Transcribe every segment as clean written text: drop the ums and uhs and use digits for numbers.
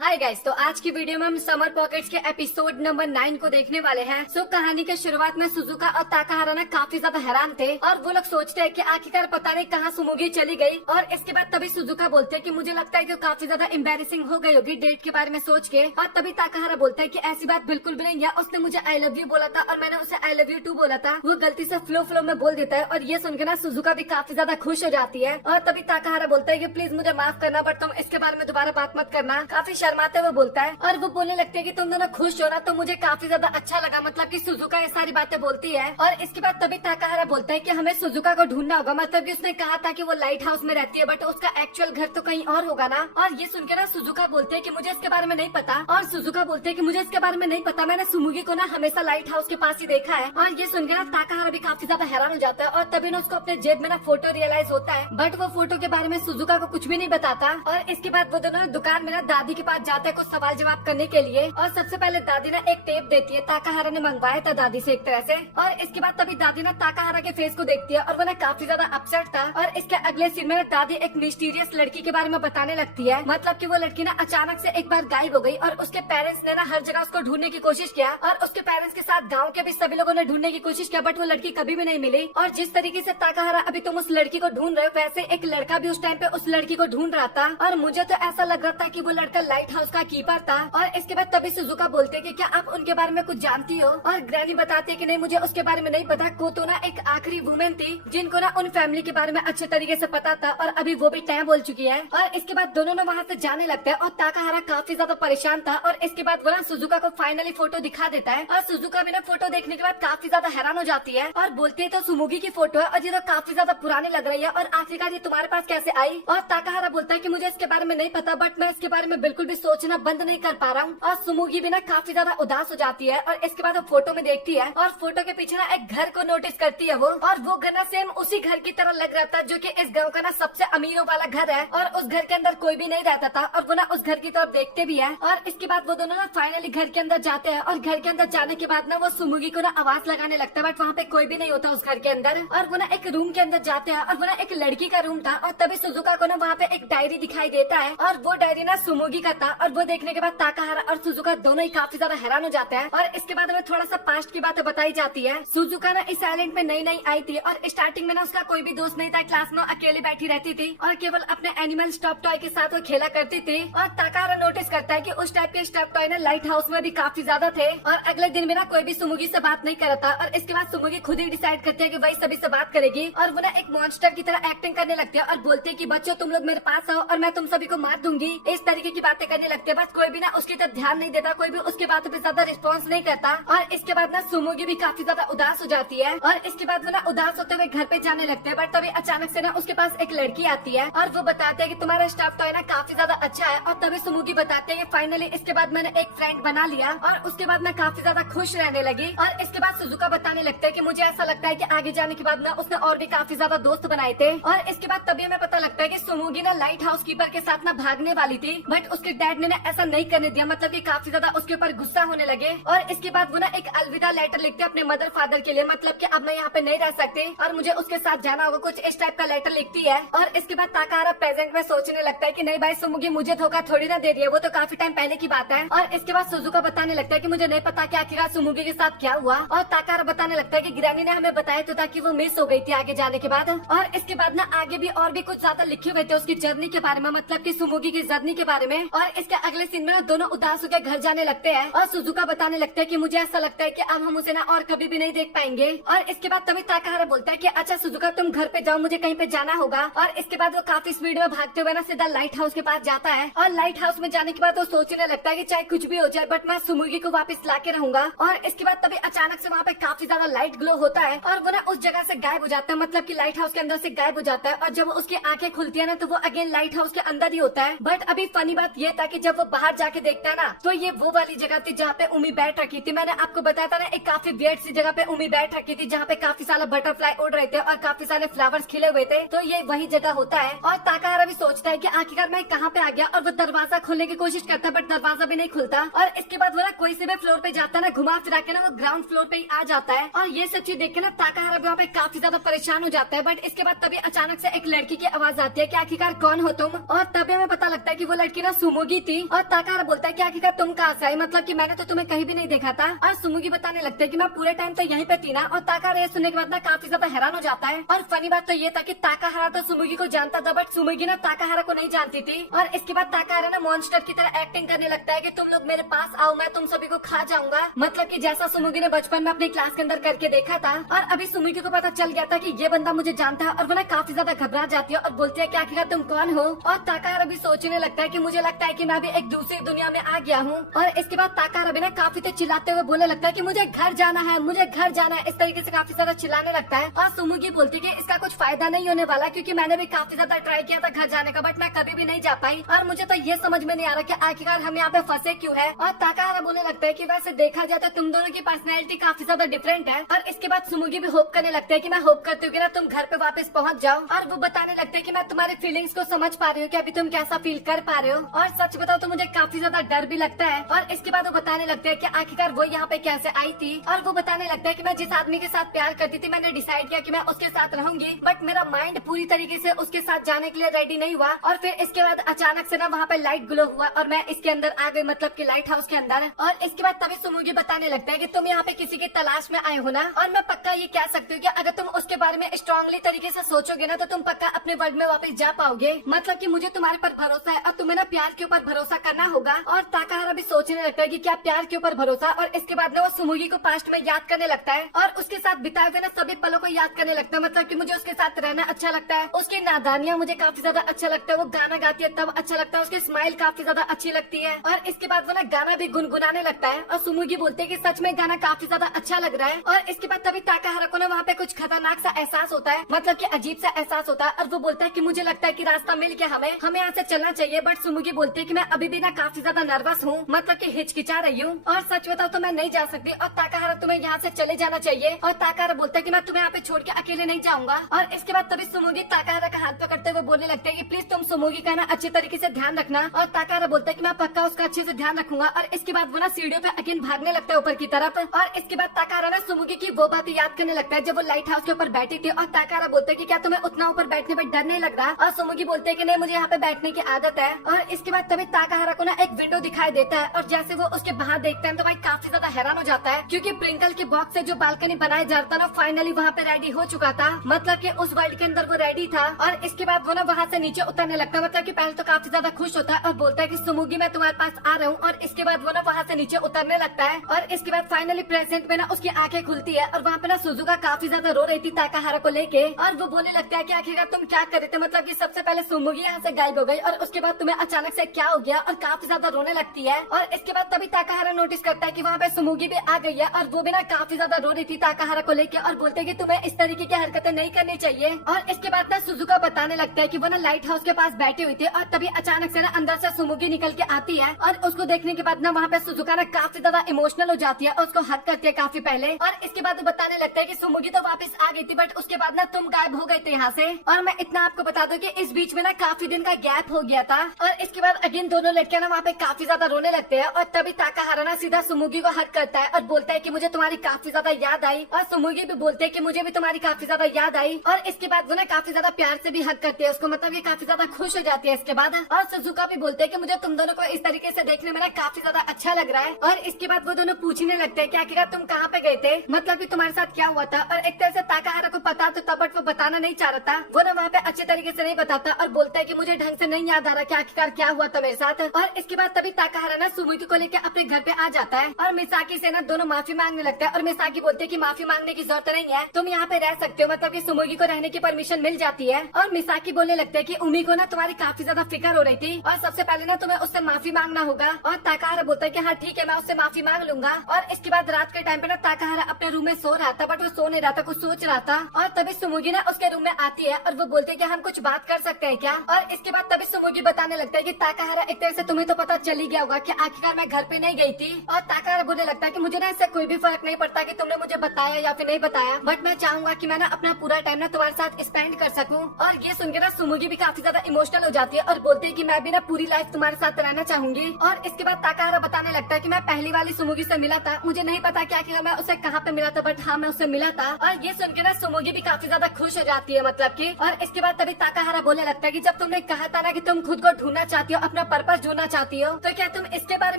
Hi guys, तो आज की वीडियो में हम समर पॉकेट्स के एपिसोड नंबर 9 को देखने वाले हैं। कहानी के शुरुआत में सुजुका और ताकाहारा ना काफी ज्यादा हैरान थे और वो लोग सोचते हैं कि आखिरकार पता नहीं कहाँ सुमुगी चली गई। और इसके बाद तभी सुजुका बोलते हैं कि मुझे लगता है कि वो काफी ज्यादा एम्बेरसिंग हो गई होगी डेट के बारे में सोच के। और तभी ताकाहारा बोलता है कि ऐसी बात बिल्कुल भी नहीं है, उसने मुझे आई लव यू बोला था और मैंने उसे आई लव यू टू बोला था। वो गलती से फ्लो में बोल देता है और ये सुनकर ना सुजुका भी काफी ज्यादा खुश हो जाती है। और तभी ताकाहारा बोलता है कि प्लीज मुझे माफ करना, बट तुम इसके बारे में दोबारा बात मत करना। काफी शर्माते हुए बोलता है और वो बोलने लगते हैं कि तुम दोनों खुश हो ना, तो मुझे काफी ज्यादा अच्छा लगा। मतलब कि सुजुका ये सारी बातें बोलती है। और इसके बाद तभी ताकाहारा बोलता है कि हमें सुजुका को ढूंढना होगा। मतलब कि उसने कहा था कि वो लाइट हाउस में रहती है, बट उसका एक्चुअल घर तो कहीं और होगा ना। और ये सुनकर ना सुजुका बोलते हैं कि मुझे इसके बारे में नहीं पता। और सुजुका बोलते हैं कि मुझे इसके बारे में नहीं पता, मैंने सुमुगी को ना हमेशा लाइट हाउस के पास ही देखा है। और ये सुनकर ना ताकाहारा भी काफी ज्यादा हैरान हो जाता है। और तभी ना उसको अपने जेब में ना फोटो रियलाइज होता है, बट वो फोटो के बारे में सुजुका को कुछ भी नहीं बताता। और इसके बाद वो दोनों दुकान में ना दादी के पास जाते हैं कुछ सवाल जवाब करने के लिए। और सबसे पहले दादी ना एक टेप देती है, ताकाहारा ने मंगवाया था दादी से एक तरह से। और इसके बाद तभी दादी ना ताकाहारा के फेस को देखती है और वो ना काफी ज्यादा अपसेट था। और इसके अगले सीन में दादी एक मिस्टीरियस लड़की के बारे में बताने लगती है। मतलब कि वो लड़की ना अचानक से एक बार गायब हो गई और उसके पेरेंट्स ने ना हर जगह उसको ढूंढने की कोशिश किया। और उसके पेरेंट्स के साथ गाँव के भी सभी लोगों ने ढूंढने की कोशिश किया, बट वो लड़की कभी भी नहीं मिली। और जिस तरीके से ताकाहारा अभी तुम उस लड़की को ढूंढ रहे हो, वैसे एक लड़का भी उस टाइम पे उस लड़की को ढूंढ रहा था। और मुझे तो ऐसा लग रहा था कि वो लड़का लाइट हाउस का कीपर था। और इसके बाद तभी सुजुका बोलते कि क्या आप उनके बारे में कुछ जानती हो। और ग्रैनी बताती है कि नहीं, मुझे उसके बारे में नहीं पता। को तो ना एक आखिरी वुमेन थी जिनको ना उन फैमिली के बारे में अच्छे तरीके से पता था, और अभी वो भी टैं बोल चुकी है। और इसके बाद दोनों ना वहाँ से जाने लगते हैं और ताकाहारा काफी ज्यादा परेशान था। और इसके बाद वो ना सुजुका को फाइनली फोटो दिखा देता है। और सुजुका भी ना फोटो देखने के बाद काफी ज्यादा हैरान हो जाती है और बोलती है तो सुमुगी की फोटो है और ये तो काफी ज्यादा पुरानी लग रही है, और आखिरकार ये तुम्हारे पास कैसे आई। और ताकाहारा बोलता है कि मुझे इसके बारे में नहीं पता, बट मैं इसके बारे में बिल्कुल भी सोचना बंद नहीं कर पा रहा हूँ। और सुमुगी भी ना काफी ज्यादा उदास हो जाती है। और इसके बाद वो फोटो में देखती है और फोटो के पीछे ना एक घर को नोटिस करती है वो। और वो घर ना सेम उसी घर की तरह लग रहा था जो कि इस गांव का ना सबसे अमीरों वाला घर है। और उस घर के अंदर कोई भी नहीं रहता था और वो ना उस घर की तरफ देखते भी है। और इसके बाद वो दोनों ना फाइनली घर के अंदर जाते हैं। और घर के अंदर जाने के बाद ना वो सुमुगी को ना आवाज लगाने लगता है, बट वहाँ पे कोई भी नहीं होता उस घर के अंदर। और वो ना एक रूम के अंदर जाते हैं और वो ना एक लड़की का रूम था। और तभी सुजुका को ना वहाँ पे एक डायरी दिखाई देता है और वो डायरी ना सुमुगी का था। और वो देखने के बाद ताकाहारा और सुजुका दोनों ही काफी ज्यादा हैरान हो जाते हैं। और इसके बाद हमें थोड़ा सा पास्ट की बातें बताई जाती है। सुजुका ना इस आइलैंड में नई आई थी और स्टार्टिंग में ना उसका कोई भी दोस्त नहीं था। क्लास में अकेले बैठी रहती थी और केवल अपने एनिमल स्टॉप टॉय के साथ वो खेला करती थी। और ताकाहारा नोटिस करता है कि उस टाइप के स्टॉप टॉय ना लाइट हाउस में भी काफी ज्यादा थे। और अगले दिन में ना कोई भी सुमुगी से बात नहीं करता। और इसके बाद सुमुगी खुद ही डिसाइड करती है कि वही सभी से बात करेगी। और वो ना एक मॉन्स्टर की तरह एक्टिंग करने लगती है और बोलती है कि बच्चों तुम लोग मेरे पास आओ और मैं तुम सभी को मार दूंगी। इस तरीके की बातें करने लगती है। बस कोई भी ना उसकी तरफ ध्यान नहीं देता, कोई भी उसकी बातों पे ज्यादा रिस्पॉन्स नहीं करता। और इसके बाद ना सुमुगी भी काफी ज्यादा उदास हो जाती है। और इसके बाद वो ना उदास होते हुए घर पे जाने लगते हैं। बट तभी अचानक से ना उसके पास एक लड़की आती है और वो बताते है कि तुम्हारा स्टाफ टॉय ना काफी ज्यादा अच्छा है। और तभी सुमुगी बताते है कि फाइनली इसके बाद मैंने एक फ्रेंड बना लिया और उसके बाद मैं काफी ज्यादा खुश रहने लगी। और इसके बाद सुजुका बताने लगता है कि मुझे ऐसा लगता है कि आगे जाने के बाद ना उसने और भी काफी ज्यादा दोस्त बनाए थे। और इसके बाद तभी हमें पता लगता है कि सुमुगी ना लाइट हाउस कीपर के साथ ना भागने वाली थी, बट उसके डैड ने ऐसा नहीं करने दिया। मतलब कि काफी ज्यादा उसके ऊपर गुस्सा होने लगे। और इसके बाद वो ना एक अलविदा लेटर लिखते अपने मदर फादर के लिए। मतलब कि अब मैं यहाँ पे नहीं रह सकती और मुझे उसके साथ जाना होगा, कुछ इस टाइप का लेटर लिखती है। और इसके बाद ताकाहारा प्रेजेंट में सोचने लगता है कि नहीं भाई, सुमुगी मुझे धोखा थोड़ी ना दे रही है, वो तो काफी टाइम पहले की बात है। और इसके बाद सुजुका बताने लगता है कि मुझे नहीं पता कि आखिरकार सुमुगी के साथ क्या हुआ। और ताकाहारा बताने लगता है कि ग्रैनी ने हमें बताया तो था कि वो मिस हो गई थी आगे जाने के बाद। और इसके बाद ना आगे भी और भी कुछ ज्यादा लिखे हुए थे उसकी जर्नी के बारे में, मतलब की सुमुगी की जर्नी के बारे में। और इसके अगले सीन में ना दोनों उदास होकर घर जाने लगते हैं। और सुजुका बताने लगता है कि मुझे ऐसा लगता है कि अब हम उसे ना और कभी भी नहीं देख पाएंगे। और इसके बाद तभी ताकाहारा बोलता है कि अच्छा सुजुका तुम घर पे जाओ, मुझे कहीं पे जाना होगा। और इसके बाद वो काफी स्पीड में भागते हुए ना सीधा लाइट हाउस के पास जाता है। और लाइट हाउस में जाने के बाद वो सोचने लगता है कि चाहे कुछ भी हो जाए, बट मैं सुमुगी को वापस ला के रहूंगा। और इसके बाद तभी अचानक से वहाँ पे काफी ज्यादा लाइट ग्लो होता है और वो ना उस जगह से गायब हो जाता है। मतलब की लाइट हाउस के अंदर से गायब हो जाता है। और जब उसकी आंखें खुलती है ना तो वो अगेन लाइट हाउस के अंदर ही होता है। बट अभी फनी बात ये था कि जब वो बाहर जाके देखता है ना तो ये वो वाली जगह थी जहाँ पे उमी बैठ रखी थी। मैंने आपको बताया था ना एक काफी वियर्ड सी जगह पे उमी बैठ रखी थी जहाँ पे काफी सारे बटरफ्लाई उड़ रहे थे और काफी सारे फ्लावर्स खिले हुए थे। तो ये वही जगह होता है। और ताकाहारा भी सोचता है कि आखिरकार मैं कहाँ पे आ गया। और वो दरवाजा खोलने की कोशिश करता है बट दरवाजा भी नहीं खुलता। और इसके बाद वो ना कोई से भी फ्लोर पे जाता है ना, घुमा फिरा के ना वो ग्राउंड फ्लोर पे ही आ जाता है। और ये सब चीज देख के ना ताकाहारा वहाँ पे काफी ज्यादा परेशान हो जाता है। बट इसके बाद तभी अचानक से एक लड़की की आवाज आती है कि आखिरकार कौन हो तुम। और तभी हमें पता लगता है कि वो लड़की ना सुमुगी थी। और ताकाहारा बोलता है कि आखिरकार तुम कहाँ से आई, मतलब कि मैंने तो तुम्हें कहीं भी नहीं देखा था। और सुमुगी बताने लगता है कि मैं पूरे टाइम तो यहीं पे थी ना। और ताकाहारा ये सुनने के बाद ना काफी ज्यादा हैरान हो जाता है। और फनी बात तो ये था कि ताकाहारा तो सुमुगी को जानता था, बट सुमुगी ना ताकाहारा को नहीं जानती थी। और इसके बाद ताकाहारा ना मॉन्स्टर की तरह एक्टिंग करने लगता है कि तुम लोग मेरे पास आओ, मैं तुम सभी को खा जाऊंगा। मतलब कि जैसा सुमुगी ने बचपन में अपनी क्लास के अंदर करके देखा था। और अभी सुमुगी को पता चल गया था कि ये बंदा मुझे जानता है। और वो ना काफी ज्यादा घबरा जाती है और बोलती है कि आखिरकार तुम कौन हो। और ताकाहारा भी सोचने लगता है कि मुझे लगता है कि मैं भी एक दूसरी दुनिया में आ गया हूँ। और इसके बाद ताकाहारा भी ना काफी तेज चिल्लाते हुए बोलने लगता है कि मुझे घर जाना है, मुझे घर जाना है। इस तरीके से काफी ज्यादा चिल्लाने लगता है। और सुमुगी बोलती है कि इसका कुछ फायदा नहीं होने वाला, क्योंकि मैंने भी काफी ज्यादा ट्राई किया था घर जाने का, बट मैं कभी भी नहीं जा पाई। और मुझे तो ये समझ में नहीं आ रहा कि आखिरकार हम यहाँ पे फंसे क्यों है। और ताकाहारा बोलने लगता है कि वैसे देखा जाए तो तुम दोनों की पर्सनैलिटी काफी ज्यादा डिफरेंट है। और इसके बाद सुमुगी भी होप करने लगता है कि मैं होप करती हूँ कि ना तुम घर पे वापस पहुँच जाओ। और वो बताने लगते हैं कि मैं तुम्हारी फीलिंग्स को समझ पा रही हूँ कि अभी तुम कैसा फील कर पा रहे हो। और सच बताओ तो मुझे काफी ज्यादा डर भी लगता है। और इसके बाद वो बताने लगते हैं कि आखिरकार वो यहाँ पे कैसे आई थी। और वो बताने लगता है कि मैं जिस आदमी के साथ प्यार करती थी, मैंने डिसाइड किया कि मैं उसके साथ रहूंगी, बट मेरा माइंड पूरी तरीके से उसके साथ जाने के लिए रेडी नहीं हुआ। और फिर इसके बाद अचानक से ना वहाँ पे लाइट ग्लो हुआ और मैं इसके अंदर आ गई, मतलब कि लाइट हाउस के अंदर। और इसके बाद तभी सुमुगी बताने लगता है कि तुम यहाँ पे किसी की तलाश में आए हो ना। और मैं पक्का ये कह सकती हूँ कि अगर तुम उसके बारे में स्ट्रांगली तरीके से सोचोगे ना तो तुम पक्का अपने वर्ल्ड में वापस जा पाओगे। मतलब कि मुझे तुम्हारे पर भरोसा है और तुम्हें ना प्यार के ऊपर भरोसा करना होगा। और ताकाहारा भी सोचने लगता है कि क्या प्यार के ऊपर भरोसा। और इसके बाद ना वो सुमुगी को पास्ट में याद करने लगता है और उसके साथ बिताए हुए ना सभी पलों को याद करने लगता है। मतलब कि मुझे उसके साथ रहना अच्छा लगता है, उसकी नादानियां मुझे काफी ज्यादा अच्छा लगता है, वो गाना गाती है तब अच्छा लगता है, उसकी स्माइल काफी ज्यादा अच्छी लगती है। और इसके बाद वो ना गाना भी गुनगुनाने लगता है और सुमुगी बोलते है कि सच में गाना काफी ज्यादा अच्छा लग रहा है। और इसके बाद तभी ताकाहारा को ना वहाँ पे कुछ खतरनाक सा एहसास होता है, मतलब कि अजीब सा एहसास होता है। और वो बोलता है कि मुझे लगता है कि रास्ता मिल गया, हमें यहाँ से चलना चाहिए। बट सुमुगी बोलती है कि मैं अभी भी ना काफी ज्यादा नर्वस हूँ, मतलब कि हिचकिचा रही हूँ और सच बताओ तो मैं नहीं जा सकती। और ताकाहारा तुम्हें यहाँ से चले जाना चाहिए। और ताकाहारा बोलता है कि मैं तुम्हें यहाँ पे छोड़ के अकेले नहीं जाऊंगा। और इसके बाद तभी सुमुगी ताकाहारा का हाथ पकड़ते हुए बोलने लगते हैं कि प्लीज तुम सुमुगी का ना अच्छे तरीके से ध्यान रखना। और ताकाहारा बोलता है कि मैं पक्का उसका अच्छे से ध्यान रखूंगा। और इसके बाद वो ना सीढ़ियों पे अगेन भागने लगता है ऊपर की तरफ। और इसके बाद ताकाहारा ना सुमुगी की वो बात याद करने लगता है जब वो लाइट हाउस के ऊपर बैठी थी। और ताकाहारा बोलते है कि क्या तुम्हें उतना ऊपर बैठने पर डर नहीं लग रहा। और सुमुगी बोलते है कि नहीं, मुझे यहाँ पे बैठने की आदत है। और इसके बाद तभी ताकाहारा को ना एक विंडो दिखाई देता है और जैसे वो उसके बाहर देखते हैं तो भाई काफी ज्यादा हैरान हो जाता है, क्योंकि प्रिंकल के बॉक्स से जो बालकनी बनाया जाता ना फाइनली वहाँ पे रेडी हो चुका था। मतलब कि उस वर्ल्ड के अंदर वो रेडी था। और इसके बाद वो ना वहाँ से नीचे उतरने लगता है। मतलब कि पहले तो काफी ज्यादा खुश होता है और बोलता है कि सुमुगी मैं तुम्हारे पास आ रहा हूँ। और इसके बाद वो ना वहाँ से नीचे उतरने लगता है। और इसके बाद फाइनली प्रेजेंट में ना उसकी आंखें खुलती है और वहाँ पे ना सुजुका काफी ज्यादा रो रही थी ताकाहारा को लेके। और वो बोलने लगता है कि आखिरकार तुम क्या कर रहे थे, मतलब कि सबसे पहले सुमुगी यहाँ से गायब हो गई और उसके बाद तुम्हें अचानक से क्या हो गया। और काफी ज्यादा रोने लगती है। और इसके बाद तभी ताकाहारा नोटिस करता है कि वहाँ पे सुमुगी भी आ गई है और वो भी ना काफी ज्यादा रो रही थी ताकाहारा को लेके और बोलते हैं कि तुम्हें इस तरीके की हरकतें नहीं करनी चाहिए। और इसके बाद ना सुजुका बताने लगता है कि वो ना लाइट हाउस के पास बैठी हुई थी और तभी अचानक से ना अंदर से सुमुगी निकल के आती है। और उसको देखने के बाद ना वहाँ पे सुजुका ना काफी ज्यादा इमोशनल हो जाती है और उसको हक करती है काफी पहले। और इसके बाद वो बताने लगता है कि सुमुगी तो वापस आ गई थी, बट उसके बाद ना तुम गायब हो गए थे यहाँ से। और मैं इतना आपको बता दूं कि इस बीच में ना काफी दिन का गैप हो गया था। और इसके बाद अगेन दोनों लड़कियां ना वहाँ पे काफी ज्यादा रोने लगते हैं। और तभी ताकाहारा ना सीधा सुमुगी को हक करता है और बोलता है कि मुझे तुम्हारी काफी ज्यादा याद आई। और सुमुगी भी बोलते है कि मुझे भी तुम्हारी काफी ज्यादा याद आई। और इसके बाद वो ना काफी ज्यादा प्यार से भी हक करती है उसको, मतलब ये काफी ज्यादा खुश हो जाती है इसके बाद। और सुजुका भी बोलते है कि मुझे तुम दोनों को इस तरीके से देखने में ना काफी ज्यादा अच्छा लग रहा है। और इसके बाद वो दोनों पूछने लगते हैं कि आखिरकार तुम कहाँ पे गए थे, मतलब कि तुम्हारे साथ क्या हुआ था। और एक तरह से ताकाहारा को पता तो था बट वो बताना नहीं चाह रहा था। वो ना वहाँ पे अच्छे तरीके से नहीं बताता और बोलता है कि मुझे ढंग से नहीं याद आ रहा कि आखिरकार क्या हुआ था मेरे साथ। और इसके बाद तभी ताकाहारा ना सुमुगी को लेकर अपने घर पे आ जाता है और मिसाकी से ना दोनों माफी मांगने लगता है। और मिसाकी बोलते है कि माफी मांगने की जरूरत नहीं है, तुम यहाँ पे रह सकते हो, मतलब कि सुमुगी को रहने की परमिशन मिल जाती है। और मिसाकी बोलने लगते है कि उमी को ना तुम्हारी काफी ज्यादा फिक्र हो रही थी और सबसे पहले ना तुम्हें उससे माफी मांगना होगा। और ताकाहारा बोलता है कि हाँ ठीक है, मैं उससे माफी मांग लूंगा। और इसके बाद रात के टाइम पे ना ताकाहारा अपने रूम में सो रहा था बट वो सो नहीं रहा था, कुछ सोच रहा था। और तभी सुमुगी ना उसके रूम में आती है और वो बोलते है कि हम कुछ बात कर सकते हैं क्या। और इसके बाद तभी सुमुगी बताने लगता है कि ताकाहारा एक तरह से तुम्हें तो पता चल ही गया होगा कि आखिरकार मैं घर पे नहीं गई थी। और ताकाहारा बोलने लगता है कि मुझे ना इससे कोई भी फर्क नहीं पड़ता कि तुमने मुझे बताया या फिर नहीं बताया, बट मैं चाहूंगा कि मैं ना अपना पूरा टाइम ना तुम्हारे साथ स्पेंड कर सकूं। और ये सुनकर ना सुमुगी भी काफी ज्यादा इमोशनल हो जाती है और बोलती है कि मैं भी ना पूरी लाइफ तुम्हारे साथ रहना चाहूंगी। और इसके बाद ताकाहारा बताने लगता है कि मैं पहली वाली सुमुगी से मिला था, मुझे नहीं पता कि आखिर मैं उसे कहाँ पे मिला था, बट हाँ मैं उससे मिला था। और ये सुनकर ना सुमुगी भी काफी ज्यादा खुश हो जाती है, मतलब की। और इसके बाद तभी ताकाहारा बोलने लगता है कि जब तुमने कहा था ना कि तुम खुद को ढूंढना चाहती हो, अपना पर्पस ढूंढना चाहती हो, तो क्या तुम इसके बारे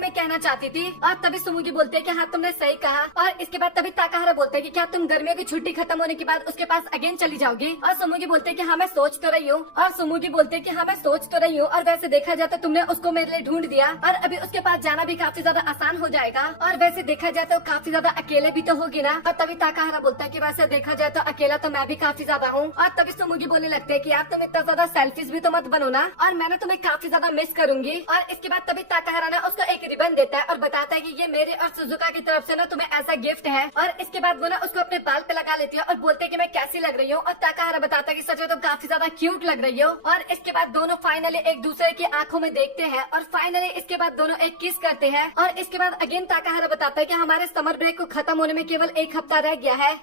में कहना चाहती थी? और तभी सुमुगी बोलते है कि हाँ तुमने सही कहा। और इसके बाद तभी ताकाहारा बोलते है कि क्या तुम गर्मियों की छुट्टी खत्म होने के बाद उसके पास अगेन चली जाओगी? और सुमुगी बोलते है कि हाँ मैं सोच तो रही हूँ। और सुमुगी बोलते है कि हाँ मैं सोच तो रही हूँ, और वैसे देखा जाए तो तुमने उसको मेरे लिए ढूंढ दिया और अभी उसके पास जाना भी काफी ज्यादा आसान हो जाएगा। और वैसे देखा जाए तो काफी ज्यादा अकेले भी तो होगी ना। और तभी ताकाहारा बोलता है कि वैसे देखा जाए तो अकेला तो मैं भी काफी ज्यादा हूँ। और तभी सुमुगी बोलने लगते है कि यार तुम इतना ज्यादा सेल्फिश भी तो मत बनो ना, और मैं ना तुम्हें काफी ज्यादा मिस करूंगी। और इसके बाद तभी ताकाहारा ना उसको एक रिबन देता है और बताता है कि ये मेरे और सुजुका की तरफ से ना तुम्हें ऐसा गिफ्ट है। और इसके बाद वो ना उसको अपने बाल पे लगा लेती है और बोलते है कि मैं कैसी लग रही हूँ। और ताकाहारा बताता है कि सच में तुम काफी ज्यादा क्यूट लग रही हो। और इसके बाद दोनों फाइनली एक दूसरे की आंखों में देखते हैं और फाइनली इसके बाद दोनों एक किस करते हैं। और इसके बाद अगेन ताकाहारा बताता है कि हमारे समर ब्रेक को खत्म होने में केवल एक हफ्ता रह गया है।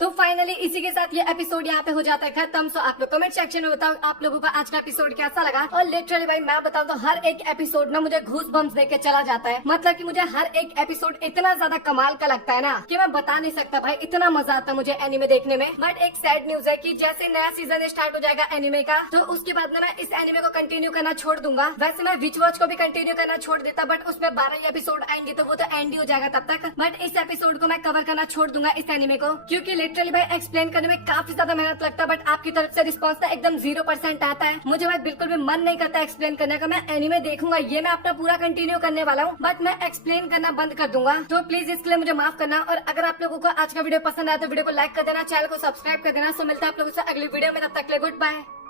तो फाइनली इसी के साथ ये एपिसोड यहाँ पे हो जाता है खत्म। सो आप लोग कमेंट सेक्शन में बताओ आप लोगों को आज का एपिसोड कैसा लगा। और लिटरली भाई मैं बताऊँ तो हर एक एपिसोड ना मुझे घूस बम्स देके चला जाता है। मतलब कि मुझे हर एक एपिसोड इतना ज्यादा कमाल का लगता है ना कि मैं बता नहीं सकता भाई, इतना मजा आता है मुझे एनिमे देखने में। बट एक सैड न्यूज है कि जैसे नया सीजन स्टार्ट हो जाएगा एनिमे का, तो उसके बाद ना मैं इस एनिमे को कंटिन्यू करना छोड़ दूंगा। वैसे मैं विच वॉच को भी कंटिन्यू करना छोड़ देता, बट उसमें 12 एपिसोड आएंगे तो वो तो एंड ही हो जाएगा तब तक। बट इस एपिसोड को मैं कवर करना छोड़ दूंगा इस एनिमे को, क्योंकि लिटरली भाई एक्सप्लेन करने में काफी ज्यादा मेहनत लगता है। बट आपकी तरफ से रिस्पॉन्स तो एकदम 0% आता है। मुझे भाई बिल्कुल भी मन नहीं करता एक्सप्लेन करने का। मैं एनिमे देखूंगा, ये मैं अपना पूरा कंटिन्यू करने वाला हूँ, बट मैं एक्सप्लेन करना बंद कर दूंगा। तो प्लीज इसके लिए मुझे माफ करना। और अगर आप लोगों को आज का वीडियो पसंद आया तो वीडियो को लाइक कर देना, चैनल को सब्सक्राइब कर देना। सो मिलता है आप लोगों से अगली वीडियो में, तब तक के लिए गुड बाय।